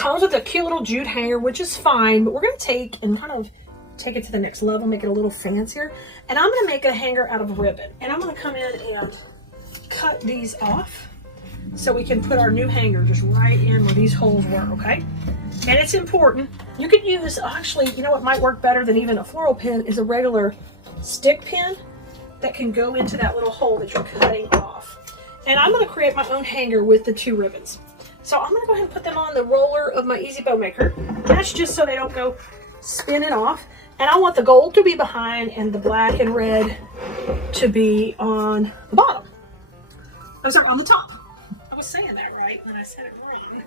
comes with a cute little jute hanger, which is fine, but we're going to take and kind of take it to the next level, make it a little fancier. And I'm going to make a hanger out of ribbon. And I'm going to come in and cut these off so we can put our new hanger just right in where these holes were, okay? And it's important. You could use, actually, you know what might work better than even a floral pin is a regular stick pin that can go into that little hole that you're cutting off. And I'm going to create my own hanger with the 2 ribbons. So I'm going to go ahead and put them on the roller of my Easy Bow Maker. That's just so they don't go spinning off. And I want the gold to be behind and the black and red to be on the bottom. Oh, sorry, on the top. I was saying that right when I said it wrong.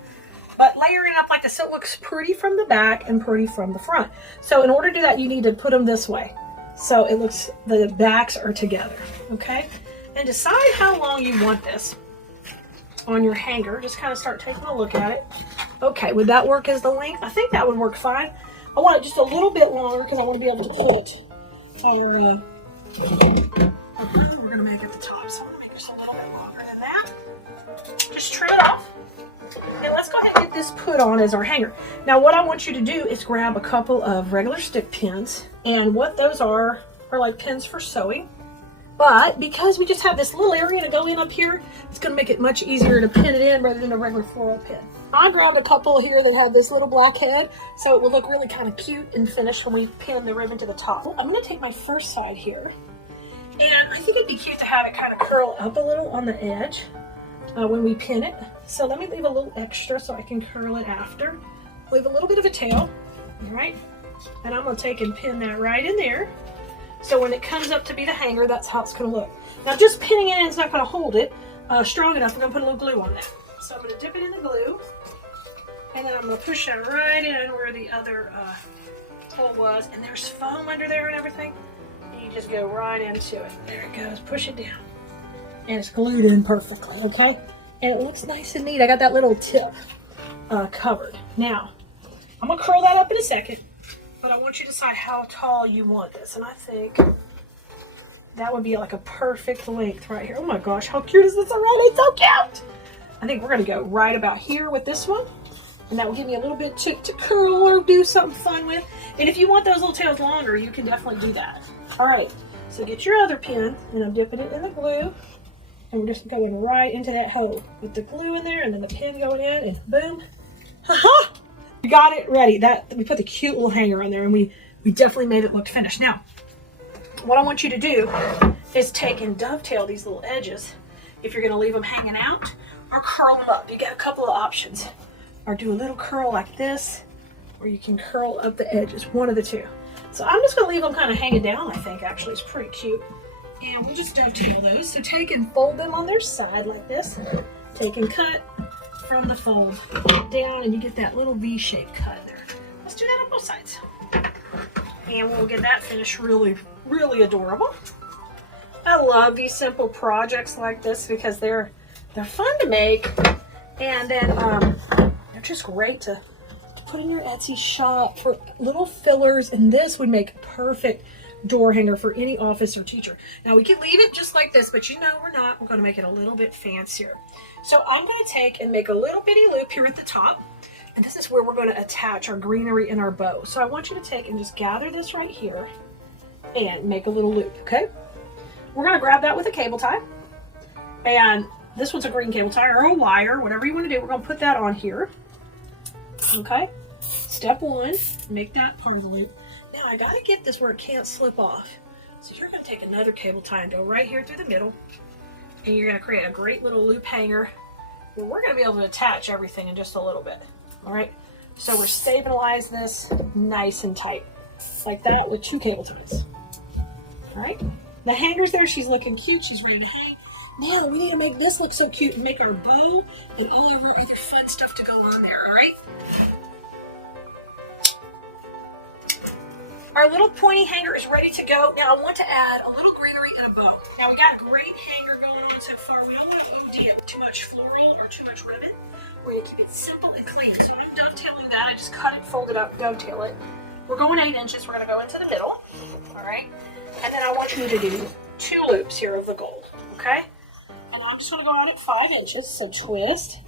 But layering up like this so it looks pretty from the back and pretty from the front. So in order to do that, you need to put them this way. So it looks, the backs are together, okay? And decide how long you want this on your hanger. Just kind of start taking a look at it. Okay, would that work as the length? I think that would work fine. I want it just a little bit longer because I want to be able to put our, we're going to make at the top. So I'm going to make this a little bit longer than that. Just trim it off. And let's go ahead and get this put on as our hanger. Now what I want you to do is grab a couple of regular stick pins. And what those are like pins for sewing. But because we just have this little area to go in up here, it's going to make it much easier to pin it in rather than a regular floral pin. I grabbed a couple here that have this little black head, so it will look really kind of cute and finished when we pin the ribbon to the top. I'm going to take my first side here, and I think it'd be cute to have it kind of curl up a little on the edge when we pin it. So let me leave a little extra so I can curl it after. Leave a little bit of a tail, all right? And I'm going to take and pin that right in there. So when it comes up to be the hanger, that's how it's going to look. Now just pinning it in is not going to hold it strong enough. We're going to put a little glue on that. So I'm going to dip it in the glue. And then I'm going to push that right in where the other hole was. And there's foam under there and everything. And you just go right into it. There it goes. Push it down. And it's glued in perfectly, okay? And it looks nice and neat. I got that little tip covered. Now, I'm going to curl that up in a second. But I want you to decide how tall you want this. And I think that would be like a perfect length right here. Oh my gosh, how cute is this already? It's so cute! I think we're going to go right about here with this one. And that will give me a little bit to curl or do something fun with. And if you want those little tails longer, you can definitely do that. All right, so get your other pin, and I'm dipping it in the glue. And we're just going right into that hole with the glue in there, and then the pin going in, and boom. Ha-ha! We got it ready. We put the cute little hanger on there, and we definitely made it look finished. Now, what I want you to do is take and dovetail these little edges if you're going to leave them hanging out, or curl them up. You got a couple of options. Or do a little curl like this, or you can curl up the edges, one of the two. So I'm just going to leave them kind of hanging down, I think, actually. It's pretty cute. And we'll just dovetail those. So take and fold them on their side like this. Take and cut from the fold down, and you get that little V-shaped cut in there. Let's do that on both sides. And we'll get that finished really, really adorable. I love these simple projects like this because they're fun to make, and then they're just great to put in your Etsy shop for little fillers, and this would make a perfect door hanger for any office or teacher. Now we can leave it just like this, but you know we're not. We're going to make it a little bit fancier. So I'm going to take and make a little bitty loop here at the top, and this is where we're going to attach our greenery and our bow. So I want you to take and just gather this right here and make a little loop, okay? We're going to grab that with a cable tie, and this one's a green cable tie or a wire, whatever you want to do. We're going to put that on here, okay? Step one, make that part of the loop. Now I got to get this where it can't slip off. So you're going to take another cable tie and go right here through the middle, and you're going to create a great little loop hanger where we're going to be able to attach everything in just a little bit. All right, so we're stabilized this nice and tight like that with 2 cable ties. All right, the hanger's there. She's looking cute. She's ready to hang. Now we need to make this look so cute and make our bow and all of our other fun stuff to go on there. All right, our little pointy hanger is ready to go. Now I want to add a little greenery and a bow. Now we got a great hanger going on so far. We don't want to OD it too much floral or too much ribbon. We're going to keep it simple and clean. So I'm dovetailing that. I just cut it, fold it up, dovetail it. We're going 8 inches. We're going to go into the middle. All right. And then I want you to do 2 loops here of the gold. Okay. And I'm just going to go out at 5 inches. So twist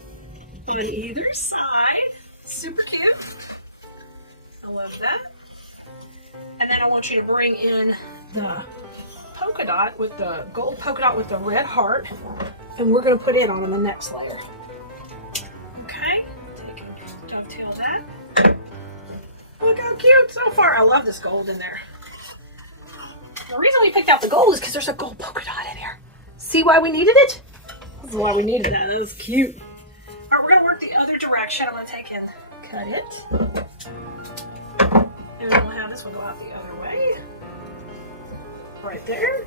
on either side. Super cute. I love that. And then I want you to bring in the polka dot with the gold polka dot with the red heart. And we're going to put it on the next layer. Okay. So you can dovetail that. Look how cute so far. I love this gold in there. The reason we picked out the gold is because there's a gold polka dot in here. See why we needed it? This is why we needed that. That was cute. All right, we're going to work the other direction. I'm going to take and cut it. And then we'll have this one go out the other way. Right there.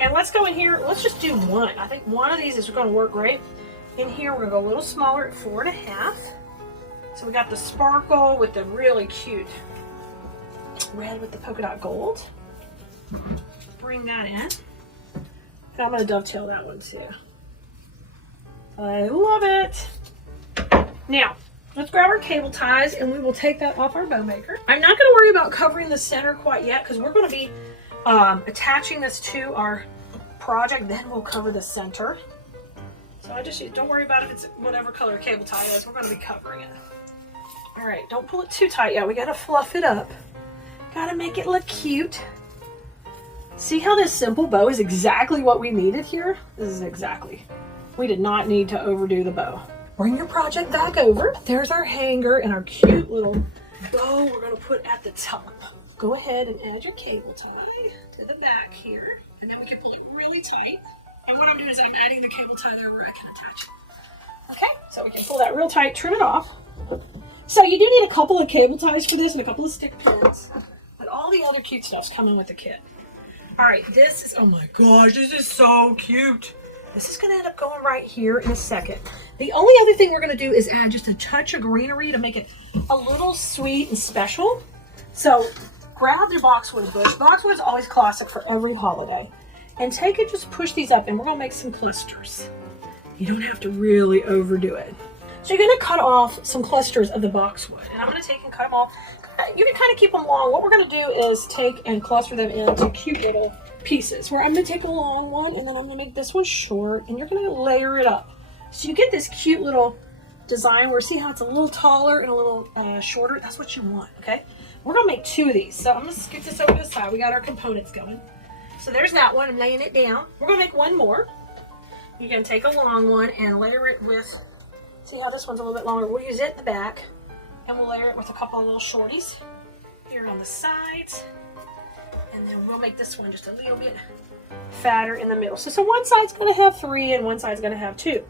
And let's go in here. Let's just do one. I think one of these is going to work great. In here, we're going to go a little smaller at 4.5. So we got the sparkle with the really cute red with the polka dot gold. Bring that in. And I'm going to dovetail that one too. I love it. Now, let's grab our cable ties and we will take that off our bow maker. I'm not going to worry about covering the center quite yet because we're going to be attaching this to our project. Then we'll cover the center. So I just don't worry about if it's whatever color cable tie is. We're going to be covering it. All right, don't pull it too tight yet. We got to fluff it up. Got to make it look cute. See how this simple bow is exactly what we needed here? This is exactly. We did not need to overdo the bow. Bring your project back over. There's our hanger and our cute little bow we're going to put at the top. Go ahead and add your cable tie to the back here. And then we can pull it really tight. And what I'm doing is I'm adding the cable tie there where I can attach it. Okay, so we can pull that real tight, trim it off. So you do need a couple of cable ties for this and a couple of stick pins. But all the other cute stuff's coming with the kit. All right, this is, oh my gosh, this is so cute. This is gonna end up going right here in a second. The only other thing we're gonna do is add just a touch of greenery to make it a little sweet and special. So grab your boxwood bush. Boxwood is always classic for every holiday. And take it, just push these up and we're gonna make some clusters. You don't have to really overdo it. So you're gonna cut off some clusters of the boxwood. And I'm gonna take and cut them off. You can kind of keep them long. What we're going to do is take and cluster them into cute little pieces. Where I'm going to take a long one and then I'm going to make this one short and you're going to layer it up. So you get this cute little design where see how it's a little taller and a little shorter? That's what you want, okay? We're going to make 2 of these. So I'm going to scoot this over to the side. We got our components going. So there's that one. I'm laying it down. We're going to make one more. You're going to take a long one and layer it with, see how this one's a little bit longer? We'll use it in the back. And we'll layer it with a couple of little shorties here on the sides. And then we'll make this one just a little bit fatter in the middle. So one side's going to have 3 and one side's going to have 2.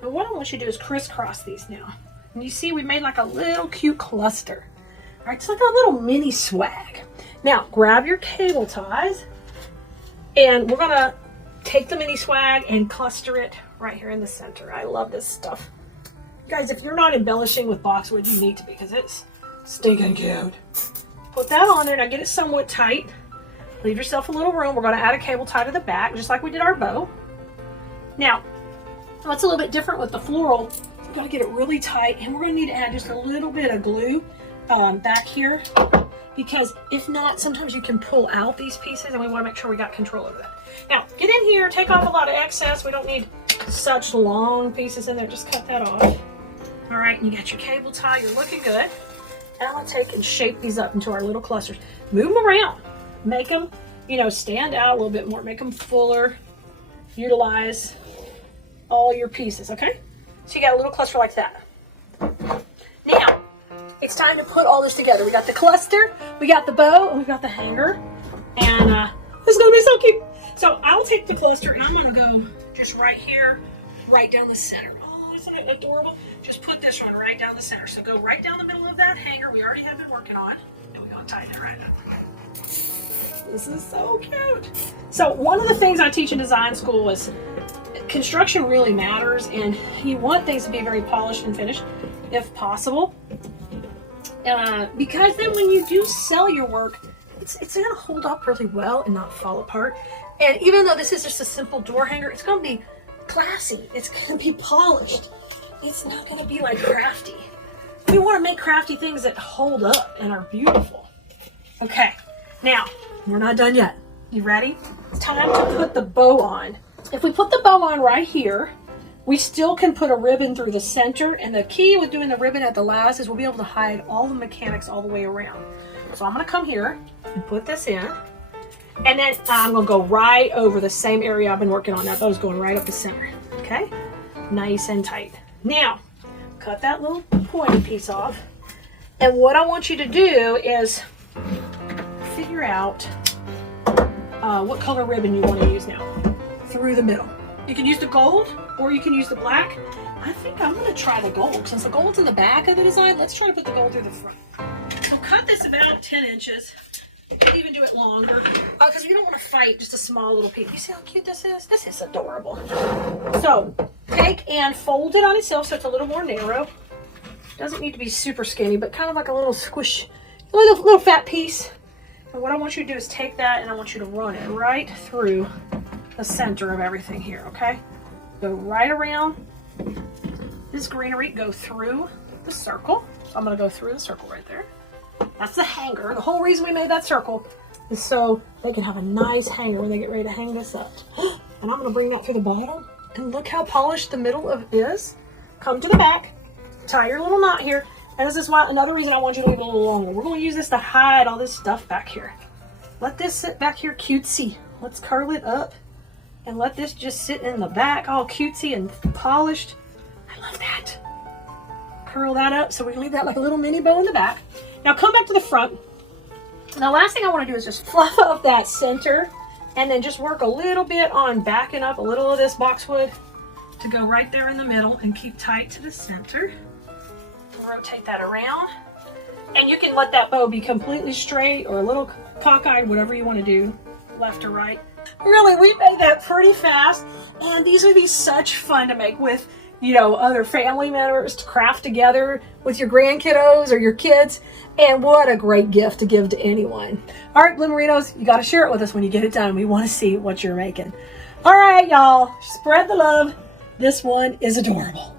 But what I want you to do is crisscross these now. And you see we made like a little cute cluster. All right, it's like a little mini swag. Now grab your cable ties and we're going to take the mini swag and cluster it right here in the center. I love this stuff. Guys, if you're not embellishing with boxwood, you need to be because it's stinking cute. Put that on there. Now get it somewhat tight. Leave yourself a little room. We're going to add a cable tie to the back, just like we did our bow. Now, what's a little bit different with the floral, we've got to get it really tight, and we're going to need to add just a little bit of glue back here because if not, sometimes you can pull out these pieces, and we want to make sure we got control over that. Now, get in here, take off a lot of excess. We don't need such long pieces in there. Just cut that off. All right, and you got your cable tie. You're looking good. And I'm going to take and shape these up into our little clusters. Move them around. Make them, stand out a little bit more. Make them fuller. Utilize all your pieces, okay? So you got a little cluster like that. Now, it's time to put all this together. We got the cluster, we got the bow, and we got the hanger. And this is going to be so cute. So I'll take the cluster, and I'm going to go just right here, right down the center. Isn't it adorable? Just put this one right down the center. So go right down the middle of that hanger we already have been working on. And we're going to tighten it right up. This is so cute. So one of the things I teach in design school is construction really matters. And you want things to be very polished and finished if possible. Because then when you do sell your work, it's going to hold up really well and not fall apart. And even though this is just a simple door hanger, it's going to be classy. It's going to be polished. It's not going to be like crafty. We want to make crafty things that hold up and are beautiful. Okay, now we're not done yet. You ready? It's time to put the bow on. If we put the bow on right here, We still can put a ribbon through the center, and the key with doing the ribbon at the last is we'll be able to hide all the mechanics all the way around. So I'm going to come here and put this in, and then I'm going to go right over the same area I've been working on. That was going right up the center. Okay, nice and tight. Now, cut that little pointy piece off, and what I want you to do is figure out what color ribbon you want to use now through the middle. You can use the gold or you can use the black. I think I'm going to try the gold. Since the gold's in the back of the design, let's try to put the gold through the front. So cut this about 10 inches. You can even do it longer because you don't want to fight just a small little piece. You see how cute this is? This is adorable. So take and fold it on itself so it's a little more narrow. Doesn't need to be super skinny, but kind of like a little squish, a little fat piece. And what I want you to do is take that and I want you to run it right through the center of everything here, okay? Go right around this greenery, go through the circle. So I'm gonna go through the circle right there. That's the hanger. The whole reason we made that circle is so they can have a nice hanger when they get ready to hang this up. And I'm gonna bring that through the bottom, and look how polished the middle of it is. Come to the back, tie your little knot here, and this is why another reason I want you to leave it a little longer. We're gonna use this to hide all this stuff back here. Let this sit back here cutesy. Let's curl it up and let this just sit in the back all cutesy and polished. I love that. Curl that up so we can leave that like a little mini bow in the back. Now come back to the front. And the last thing I want to do is just fluff up that center and then just work a little bit on backing up a little of this boxwood to go right there in the middle and keep tight to the center. Rotate that around. And you can let that bow be completely straight or a little cockeyed, whatever you want to do, left or right. Really, we made that pretty fast, and these would be such fun to make with, you know, other family members, to craft together with your grandkiddos or your kids, and what a great gift to give to anyone. All right, Bloomerinos, you got to share it with us when you get it done. We want to see what you're making. All right, y'all, spread the love. This one is adorable.